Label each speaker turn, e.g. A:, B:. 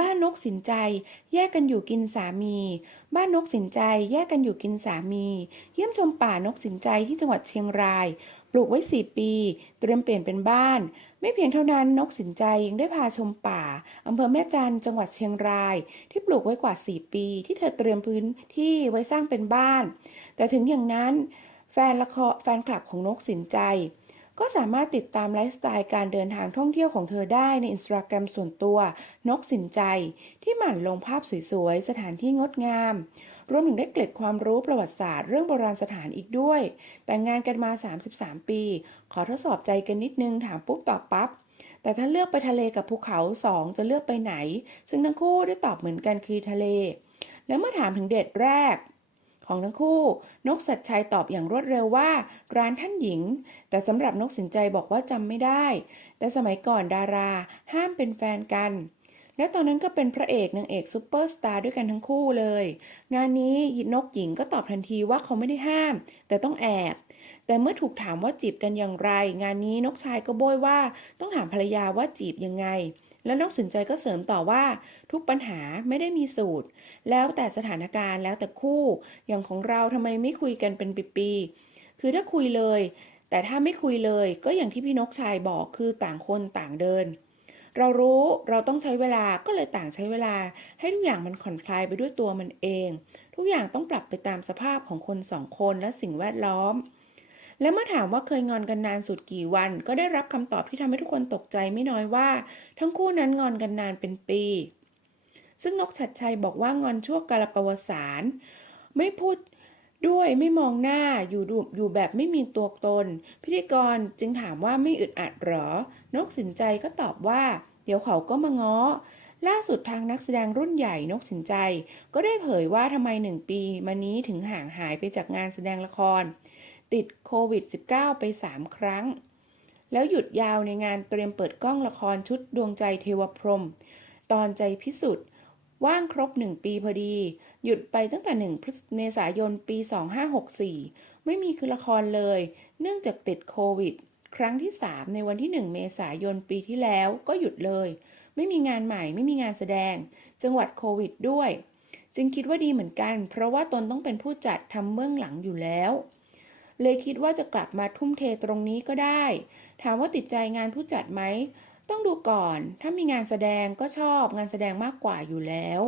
A: บ้านนกสินใจแยกกันอยู่กินสามี บ้านนกสินใจแยกกันอยู่กินสามี เยี่ยมชมป่านกสินใจที่จังหวัดเชียงราย ปลูกไว้สี่ปี เตรียมเปลี่ยนเป็นบ้าน ไม่เพียงเท่านั้นนกสินใจยังได้พาชมป่าอำเภอแม่จันจังหวัดเชียงราย ที่ปลูกไว้กว่า 4 ปี ที่เธอเตรียมพื้นที่ไว้สร้างเป็นบ้าน แต่ถึงอย่างนั้น แฟนละครแฟนคลับของนกสินใจ ก็สามารถติดตามไลฟ์สไตล์การเดินทางท่องเที่ยวของเธอได้ในอินสตาแกรมส่วนตัวนกสินใจ ที่หมั่นลงภาพสวยๆ สถานที่งดงาม รวมถึงได้เกล็ดความรู้ประวัติศาสตร์เรื่องโบราณสถานอีกด้วย แต่งงานกันมา 33 ปี ขอทดสอบใจกันนิดนึงถามปุ๊บตอบปั๊บแต่ถ้าเลือกไปทะเลกับภูเขาสองจะเลือกไปไหน ซึ่งทั้งคู่ได้ตอบเหมือนกันคือทะเล แล้วเมื่อถามถึงเดทแรก ของทั้งคู่ นกสัตชัยตอบอย่างรวดเร็วว่า ร้านท่านหญิง แต่สำหรับนกสินใจบอกว่าจำไม่ได้ แต่สมัยก่อนดาราห้ามเป็นแฟนกัน และตอนนั้นก็เป็นพระเอกนางเอกซูเปอร์สตาร์ด้วยกันทั้งคู่เลย งานนี้นกหญิงก็ตอบทันทีว่าเขาไม่ได้ห้าม แต่ต้องแอบแต่เมื่อถูกถามว่าจีบกันอย่างไร งานนี้นกชายก็โบยว่าต้องถามภรรยาว่าจีบยังไง แล้วนกสินใจก็เสริมต่อว่าทุกปัญหาไม่ได้มีสูตร แล้วแต่สถานการณ์แล้วแต่คู่ อย่างของเราทำไมไม่คุยกันเป็นปีๆคือถ้าคุยเลย แต่ถ้าไม่คุยเลยก็อย่างที่พี่นกชายบอกคือต่างคนต่างเดิน เรารู้เราต้องใช้เวลาก็เลยต่างใช้เวลา ให้ทุกอย่างมันผ่อนคลายไปด้วยตัวมันเอง ทุกอย่างต้องปรับไปตามสภาพของคนสองคนและสิ่งแวดล้อม และเมื่อถามว่าเคยงอนกันนานสุดกี่วัน ก็ได้รับคำตอบที่ทำให้ทุกคนตกใจไม่น้อยว่า ทั้งคู่นั้นงอนกันนานเป็นปี ซึ่งนกชัดชัยบอกว่างอนชั่วกาลปวสารไม่พูดด้วยไม่มองหน้าอยู่อยู่แบบไม่มีตัวตน พิธีกรจึงถามว่าไม่อึดอัดหรอ นกสินใจก็ตอบว่า เดี๋ยวเขาก็มาง้อ ล่าสุดทางนักแสดงรุ่นใหญ่นกสินใจ ก็ได้เผยว่าทำไมหนึ่งปีมานี้ถึงห่างหายไปจากงานแสดงละคร ติดโควิด -19 ไป 3 ครั้ง แล้วหยุดยาวในงานเตรียมเปิดกล้องละครชุดดวงใจเทวพรม ตอนใจพิสุทธิ์ว่างครบ 1 ปีพอดี หยุดไปตั้งแต่ 1 เมษายน ปี 2564 ไม่มีคือละครเลย เนื่องจากติดโควิด ครั้งที่ 3 ในวันที่ 1 เมษายนปีที่แล้วก็หยุดเลย ไม่มีงานใหม่ไม่มีงานแสดง จังหวัดโควิดด้วย จึงคิดว่าดีเหมือนกัน เพราะว่าตนต้องเป็นผู้จัดทำเบื้องหลังอยู่แล้ว เลยคิดว่าจะกลับมาทุ่มเทตรงนี้ก็ได้ ถามว่าติดใจงานผู้จัดไหม ต้องดูก่อน ถ้ามีงานแสดงก็ชอบงานแสดงมากกว่าอยู่แล้ว